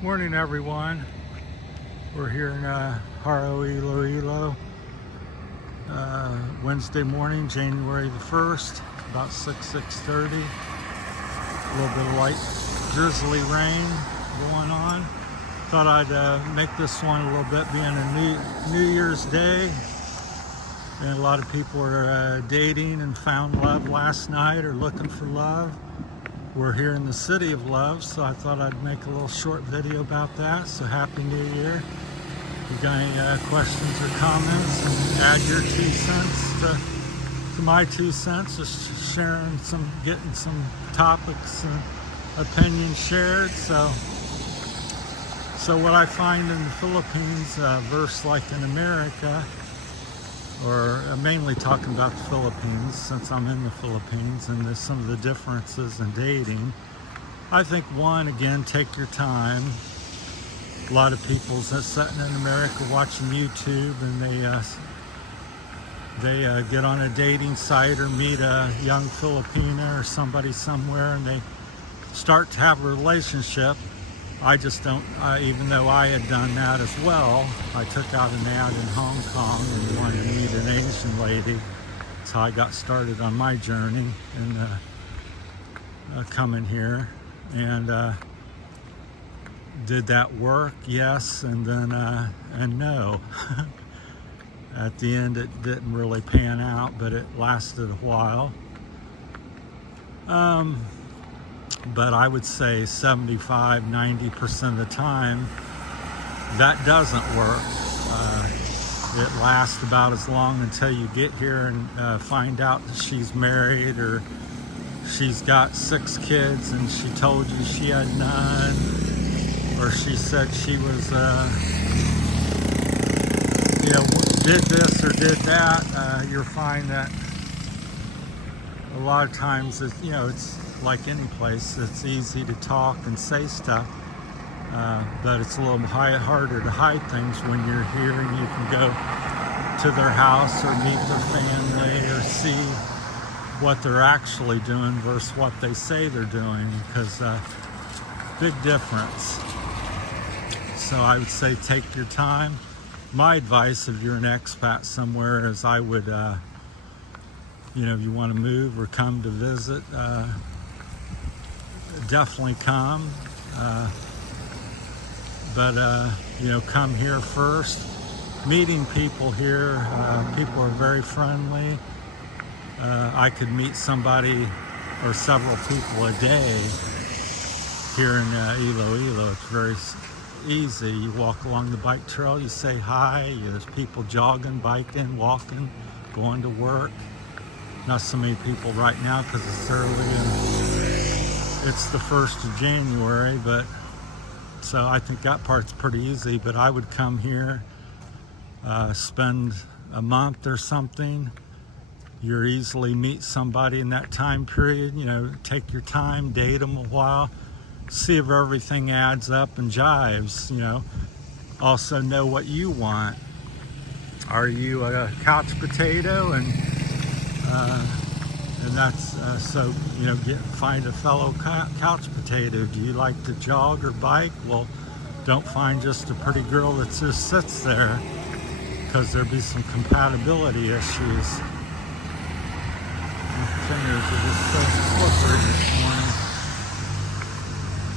Morning, everyone. We're here in Iloilo, Wednesday morning, January the 1st, about 6:30. A little bit of light drizzly rain going on. Thought I'd make this one a little bit, being a New Year's Day. And a lot of people are dating and found love last night or looking for love. We're here in the city of love, so I thought I'd make a little short video about that. So Happy New Year. If you got any questions or comments, and add your 2 cents to my 2 cents, just sharing getting some topics and opinions shared. So what I find in the Philippines versus like in America, or mainly talking about the Philippines since I'm in the Philippines, and there's some of the differences in dating. I think one, again, take your time. A lot of people sitting in America watching YouTube, and they get on a dating site or meet a young Filipina or somebody somewhere, and they start to have a relationship. I just don't, even though I had done that as well. I took out an ad in Hong Kong and wanted to meet an Asian lady. That's how I got started on my journey and coming here. And did that work? Yes, and then and no. At the end, it didn't really pan out, but it lasted a while. But I would say 75–90% of the time that doesn't work. It lasts about as long until you get here and find out that she's married, or she's got 6 kids and she told you she had none, or she said she was did this or did that. You'll find that a lot of times it's like any place, it's easy to talk and say stuff, but it's a little harder to hide things when you're here and you can go to their house or meet their family or see what they're actually doing versus what they say they're doing, because big difference. So I would say take your time. My advice if you're an expat somewhere is I would, if you want to move or come to visit, definitely come, but come here first. Meeting people here, people are very friendly. I could meet somebody or several people a day here in Iloilo. It's very easy. You walk along the bike trail, you say hi, there's people jogging, biking, walking, going to work. Not so many people right now because it's early and it's the 1st of January, but so I think that part's pretty easy. But I would come here, spend a month or something. You'll easily meet somebody in that time period. Take your time, date them a while, see if everything adds up and jives. Also know what you want. Are you a couch potato? And that's find a fellow couch potato. Do you like to jog or bike? Well, don't find just a pretty girl that just sits there, because there'll be some compatibility issues. My fingers are just so slippery this morning.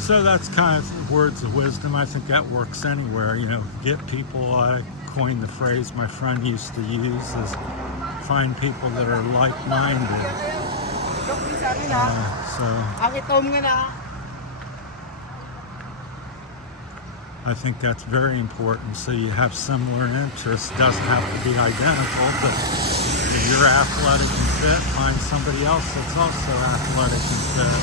So that's kind of words of wisdom. I think that works anywhere. Get people. I coined the phrase my friend used to use, is find people that are like-minded. I think that's very important. So you have similar interests. Doesn't have to be identical, but if you're athletic and fit, find somebody else that's also athletic and fit.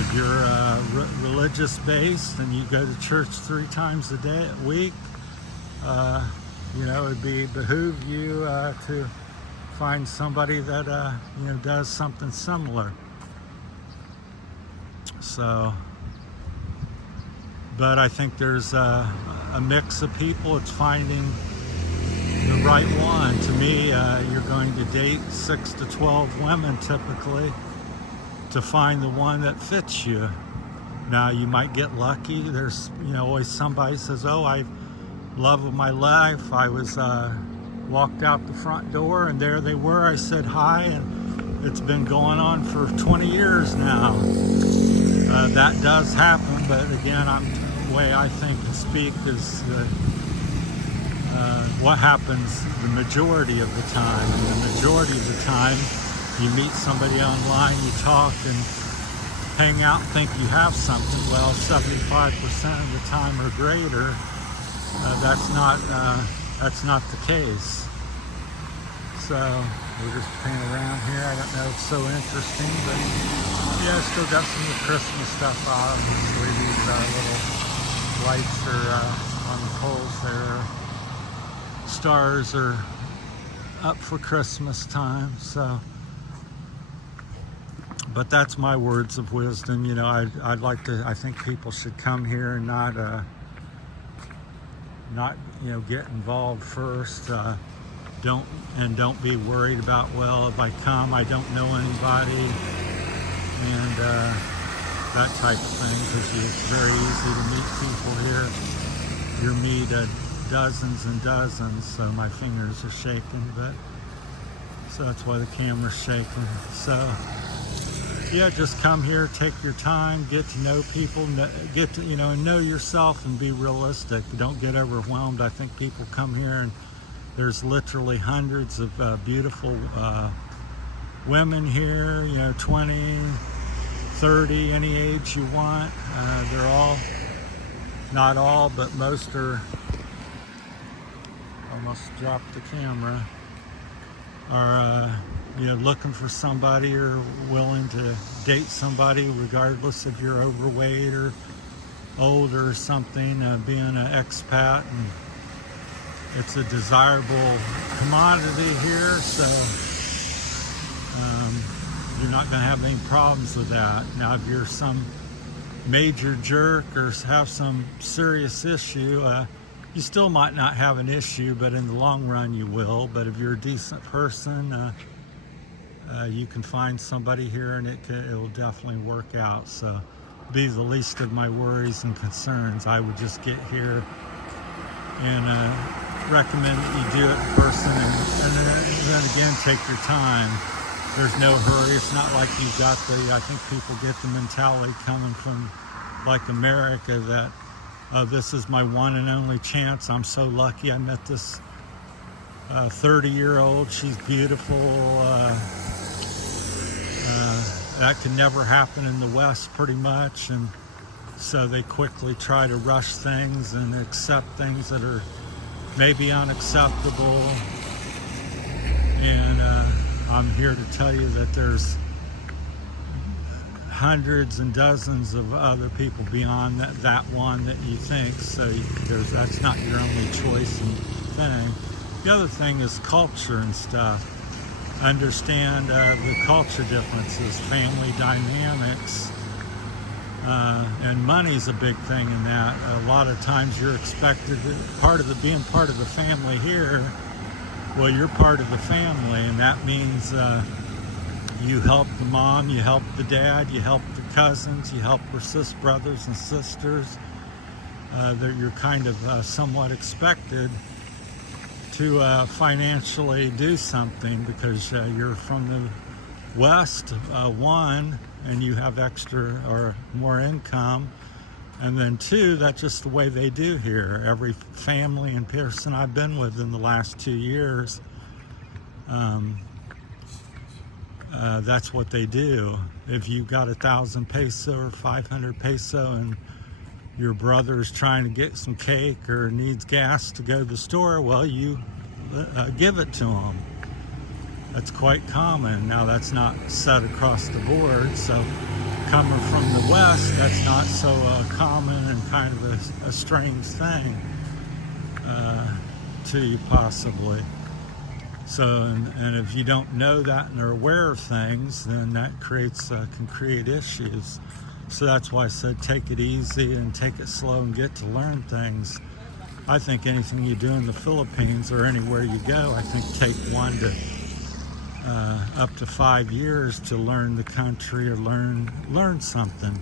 If you're religious based and you go to church 3 times a week, it'd behoove you to find somebody that does something similar. So, but I think there's a mix of people. It's finding the right one. To me, you're going to date 6 to 12 women typically to find the one that fits you. Now you might get lucky. There's, always somebody says, oh, love of my life. I was walked out the front door and there they were. I said hi, and it's been going on for 20 years now. That does happen, but again, the way I think and speak is what happens the majority of the time. And the majority of the time, you meet somebody online, you talk and hang out, think you have something. Well, 75% of the time or greater, that's not the case. So we're just playing around here. I don't know if it's so interesting, but yeah, still got some of the Christmas stuff out. Obviously, these little lights are on the poles there. Stars are up for Christmas time. So, but that's my words of wisdom. I think people should come here and not get involved first. Don't be worried about, well, if I come, I don't know anybody, and that type of thing, because it's very easy to meet people here. You meet dozens and dozens, so my fingers are shaking, so that's why the camera's shaking. So yeah, just come here, take your time, get to know people, get to, know yourself and be realistic. Don't get overwhelmed. I think people come here and there's literally hundreds of beautiful women here, 20, 30, any age you want. They're all, not all, but most are, almost dropped the camera, are looking for somebody or willing to date somebody regardless if you're overweight or old or something. Being an expat, and it's a desirable commodity here, so you're not going to have any problems with that. Now, if you're some major jerk or have some serious issue, you still might not have an issue, but in the long run you will. But if you're a decent person, you can find somebody here and it'll definitely work out. So be the least of my worries and concerns. I would just get here and recommend that you do it in person, and then again, take your time. There's no hurry. It's not like you've got I think people get the mentality coming from like America that this is my one and only chance. I'm so lucky I met this 30-year-old. She's beautiful. That can never happen in the West pretty much, and so they quickly try to rush things and accept things that are maybe unacceptable. And I'm here to tell you that there's hundreds and dozens of other people beyond that one that you think. So that's not your only choice and thing. The other thing is culture and stuff. Understand the culture differences, family dynamics, and money's a big thing in that. A lot of times you're expected being part of the family here. Well, you're part of the family, and that means you help the mom, you help the dad, you help the cousins, you help your brothers and sisters. You're kind of somewhat expected to financially do something because you're from the West, and you have extra or more income. And then two, that's just the way they do here. Every family and person I've been with in the last 2 years, that's what they do. If you've got 1,000 peso or 500 peso and your brother's trying to get some cake or needs gas to go to the store, well, you give it to him. That's quite common. Now, that's not set across the board, so coming from the West, that's not so common and kind of a strange thing to you, possibly. So, and if you don't know that and are aware of things, then that can create issues. So that's why I said take it easy and take it slow and get to learn things. I think anything you do in the Philippines or anywhere you go, I think take 1 to up to 5 years to learn the country or learn something.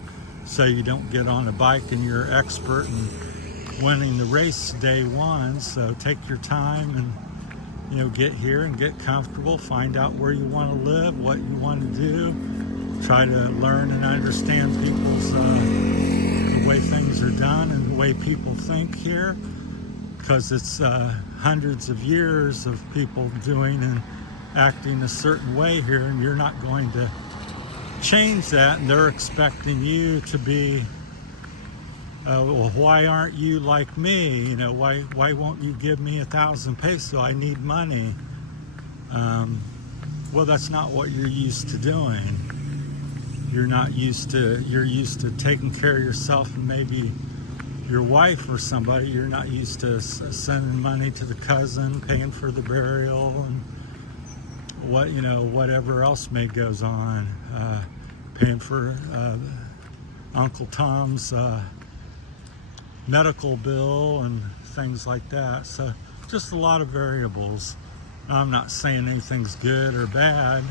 so you don't get on a bike and you're expert in winning the race day one. So take your time and, you know, get here and get comfortable, find out where you want to live, what you want to do, try to learn and understand people's the way things are done and the way people think here, because it's hundreds of years of people doing and acting a certain way here, and you're not going to change that, and they're expecting you to be well, why aren't you like me? You know, why won't you give me 1,000 pesos? I need money. Well, that's not what you're used to doing. You're used to taking care of yourself and maybe your wife or somebody. You're not used to sending money to the cousin, paying for the burial, and whatever else may goes on, paying for Uncle Tom's medical bill and things like that. So just a lot of variables. I'm not saying anything's good or bad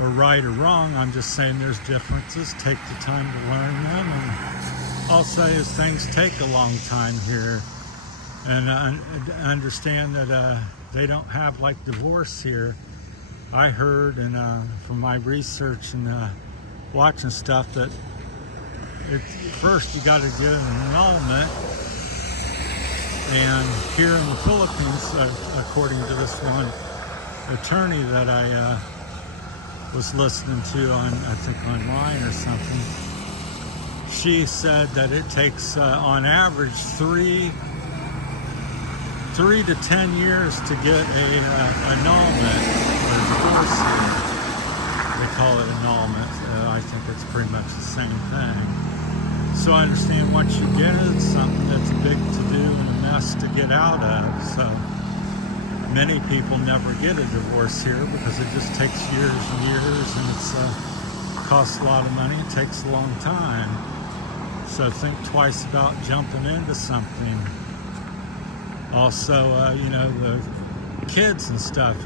or right or wrong. I'm just saying there's differences. Take the time to learn them. And all I'll say is things take a long time here. And understand that they don't have like divorce here. I heard from my research and watching stuff that first you got to get an annulment, and here in the Philippines, according to this one attorney that I was listening to on, I think online or something, she said that it takes on average 3 to 10 years to get a annulment or divorce here. They call it annulment. I think it's pretty much the same thing. So I understand once you get it, it's something that's big to do and a mess to get out of. So many people never get a divorce here because it just takes years and years, and it costs a lot of money. It takes a long time. So think twice about jumping into something. Also, the kids and stuff.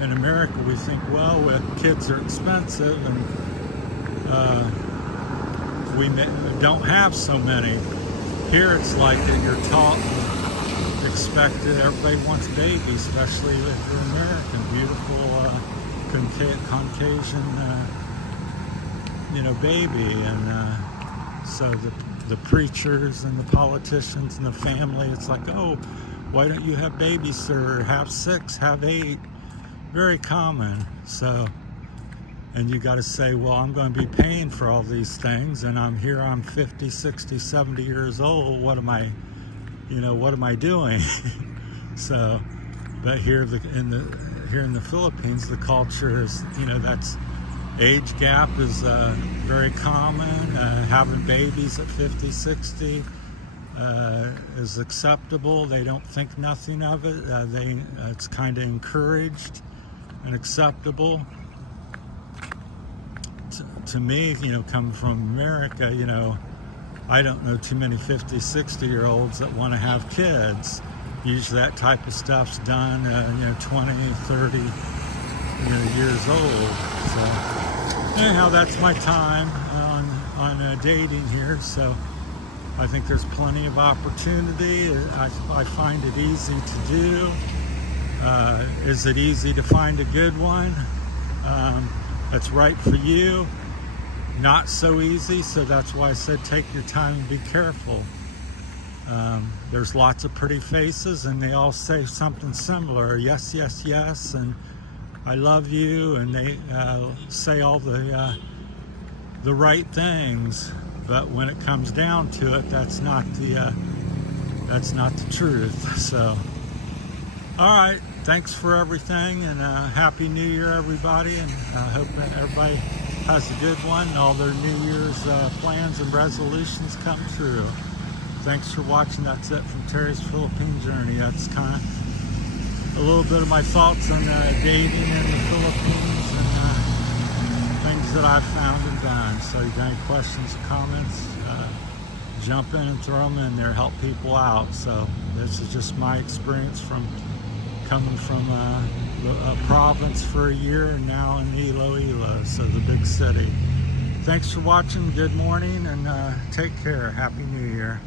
In America, we think, well, kids are expensive, and we don't have so many. Here it's like that you're taught, expected, everybody wants babies, especially if you're American, beautiful Caucasian, baby. And so the preachers and the politicians and the family, it's like, oh, why don't you have babies, sir? Have 6, have 8. Very common. So, and you got to say, well, I'm going to be paying for all these things, and I'm 50, 60, 70 years old. What am I doing? So, but here in the Philippines, the culture is, that's age gap is very common. Having babies at 50, 60 is acceptable. They don't think nothing of it. It's kind of encouraged and acceptable. To me, coming from America, I don't know too many 50, 60-year-olds that want to have kids. Usually that type of stuff's done, 20, 30 years old. So anyhow, that's my time on dating here. So I think there's plenty of opportunity. I find it easy to do. Is it easy to find a good one that's right for you? Not so easy, so that's why I said take your time and be careful. There's lots of pretty faces, and they all say something similar. Yes, yes, yes, and I love you, and they say all the right things. But when it comes down to it, that's not the truth. So, all right, thanks for everything, and Happy New Year, everybody, and I hope that everybody has a good one, and all their New Year's plans and resolutions come true. Thanks for watching. That's it from Terry's Philippine Journey. That's kind of a little bit of my thoughts on dating in the Philippines and things that I've found and done. So you got any questions or comments, jump in and throw them in there, help people out. So this is just my experience from coming from a province for a year and now in Iloilo, so the big city. Thanks for watching. Good morning, and take care. Happy New Year.